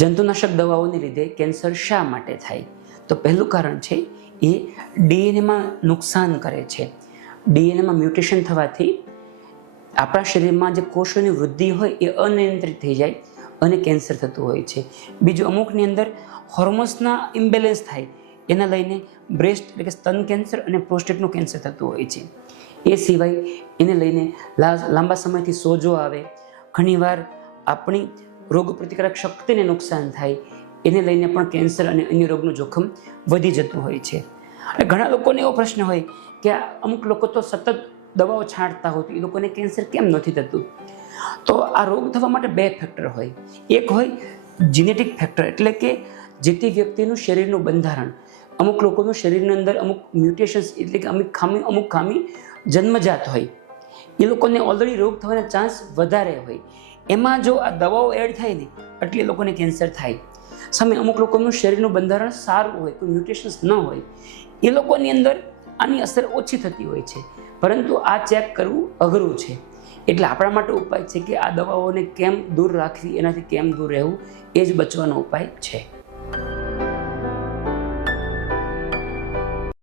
જંતુનાશક દવાઓને લીધે કેન્સર શા માટે થાય? તો પહેલું કારણ છે એ ડીએનએમાં નુકસાન કરે છે. ડીએનએમાં મ્યુટેશન થવાથી આપણા શરીરમાં જે કોષોની વૃદ્ધિ હોય એ અનિયંત્રિત થઈ જાય અને કેન્સર થતું હોય છે. બીજું, અમુકની અંદર હોર્મોન્સના ઇમ્બેલેન્સ થાય, એના લઈને બ્રેસ્ટ એટલે કે સ્તન કેન્સર અને પ્રોસ્ટેટનું કેન્સર થતું હોય છે. એ સિવાય એને લઈને લાંબા સમયથી સોજો આવે, ઘણીવાર આપણી રોગ પ્રતિકારક શક્તિને નુકસાન થાય, એને લઈને પણ કેન્સર અને અન્ય રોગનું જોખમ વધી જતું હોય છે. અને ઘણા લોકોને એવો પ્રશ્ન હોય કે અમુક લોકો તો સતત દવાઓ છાંટતા હોય તો એ લોકોને કેન્સર કેમ નથી થતું? તો આ રોગ થવા માટે બે ફેક્ટર હોય. એક હોય જીનેટિક ફેક્ટર, એટલે કે જે તે વ્યક્તિનું શરીરનું બંધારણ. અમુક લોકોનું શરીરની અંદર અમુક મ્યુટેશન્સ એટલે કે અમુક ખામી જન્મજાત હોય, એ લોકોને ઓલરેડી રોગ થવાના ચાન્સ વધારે હોય. એમાં જો આ દવાઓ એડ થાય ને એટલે એ લોકોને કેન્સર થાય. સામે અમુક લોકોનું શરીરનું બંધારણ સારું હોય, કોઈ મ્યુટેશન્સ ન હોય, એ લોકોની અંદર આની અસર ઓછી થતી હોય છે. પરંતુ આ ચેક કરવું અઘરું છે. એટલે આપણા માટે ઉપાય છે કે આ દવાઓને કેમ દૂર રાખવી, એનાથી કેમ દૂર રહેવું, એ જ બચવાનો ઉપાય છે.